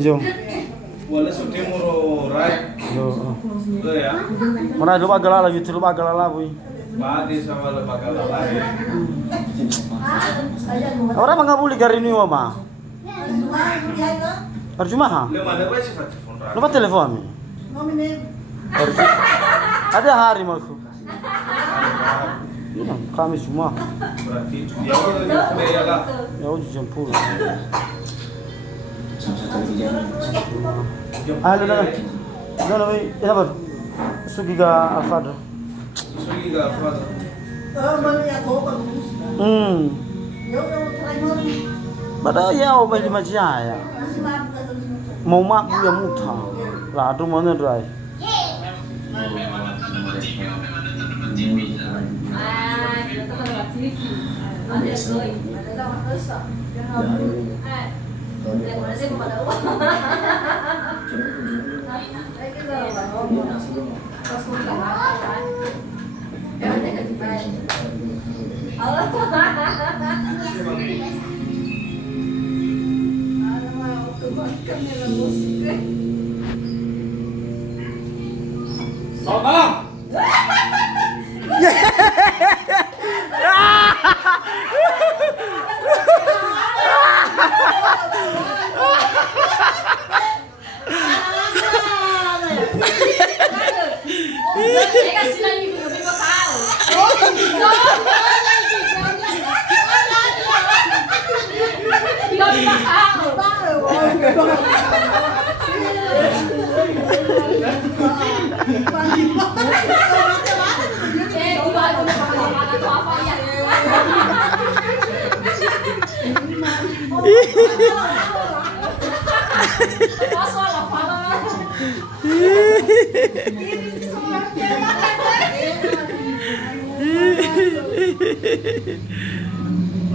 Jom. Wala sudah muro right. Tuh ya. Mana lupa galala gitu, lupa galala boy. Badi sama lupa galala ya. Orang nggak boleh gari ini mama. Percuma ha? Lu mana baca telepon? Lupa telepon. Ada hari maku. Kami semua. Berarti dia udah lah. Ya udah jam 10. Dah, ini apa? Sugi ga Alfado. Sugi ga Alfado. Bada ya obat di Majaya. Mau mak dia muta. Lah tu mana drai.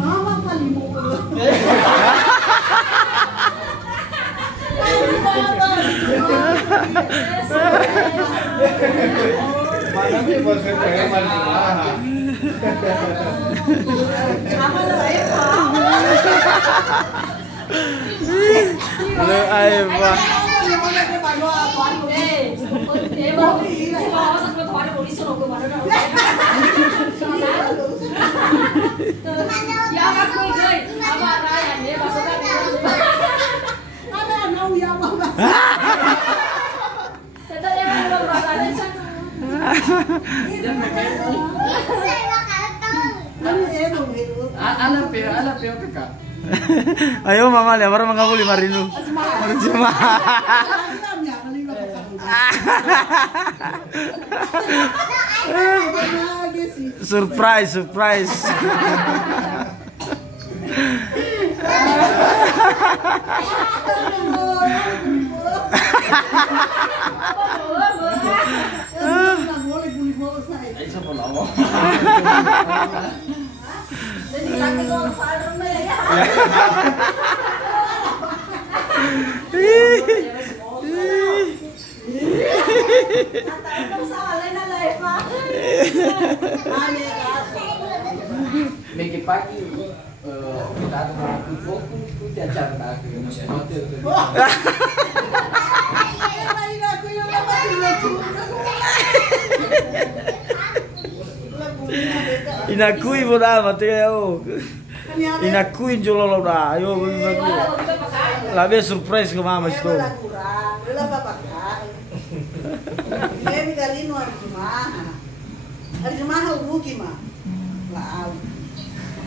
Selamat malam. Mana sih bosnya kayak mana? Halo Aiba. Anak pio kakak. Ayo mama lihat orang nggak boleh Marinus. Cuma. Surprise. Make pagi kita ada mau jajan lagi masih hotel tuh. Inakui bola mati yo. Inakui jolo dah. Ayo labe surprise ke mama itu. Baby galino Arjumah uruki mah. Lah.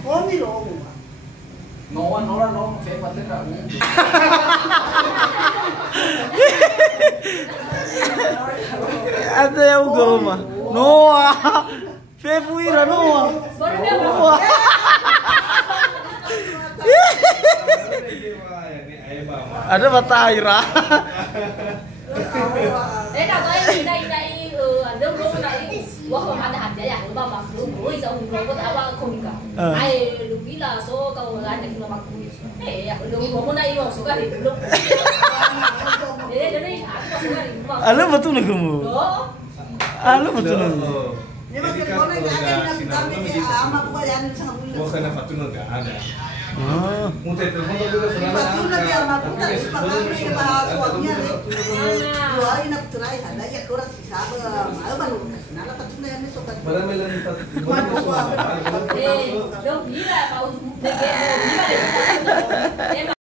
Omi logo. No, fe patera. Ada yang goma. Noah. Fe fuira Noah. Ada Bataira. Nào tôi đây nước luôn này gua không ăn hạt vậy à bao mà lúc buổi giờ ông có đã bao không cả ai lúc biết là số câu anh này nó mặc quỳ lúc hôm nay vào số cái lúc để đây hạt có số cái Alo betul nih kamu. Alo betul nih. Ini mah kalau nggak ada kami ama bukan yang sangat Bukan apa tuh nggak ada. Ah. Muter telepon tuh juga sudah. Fatuna dia maputa di pakai bahasa suaminya deh. Dua ini nak cerai ada ya kurang sih sabar. Malu baru kasih nala fatuna yang besok. Barang melan itu. Dong bila mau